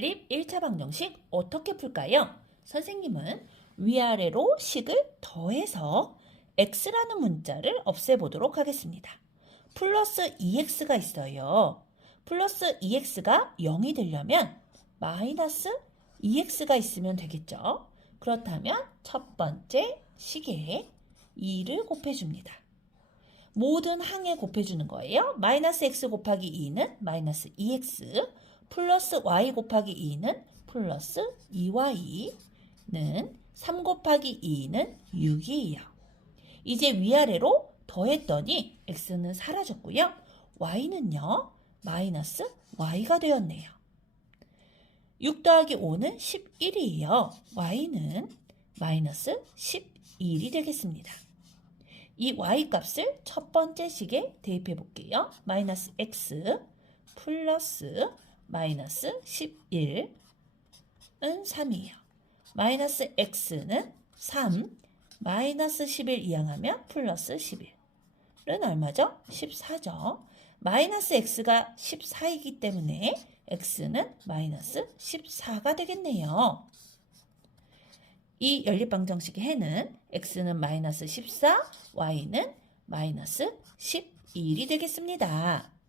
연립 1차 방정식 어떻게 풀까요? 선생님은 위아래로 식을 더해서 x라는 문자를 없애보도록 하겠습니다. 플러스 2x가 있어요. 플러스 2x가 0이 되려면 마이너스 2x가 있으면 되겠죠. 그렇다면 첫 번째 식에 2를 곱해줍니다. 모든 항에 곱해주는 거예요. 마이너스 x 곱하기 2는 마이너스 2x, 플러스 y 곱하기 2는 플러스 2y는 3 곱하기 2는 6이에요. 이제 위아래로 더했더니 x는 사라졌고요. y는요, 마이너스 y가 되었네요. 6 더하기 5는 11이에요. y는 마이너스 11이 되겠습니다. 이 y 값을 첫 번째 식에 대입해 볼게요. 마이너스 x 플러스 마이너스 11은 3이에요. 마이너스 x는 3, 마이너스 11 이항하면 플러스 11은 얼마죠? 14죠. 마이너스 x가 14이기 때문에 x는 마이너스 14가 되겠네요. 이 연립방정식의 해는 x는 마이너스 14, y는 마이너스 11이 되겠습니다.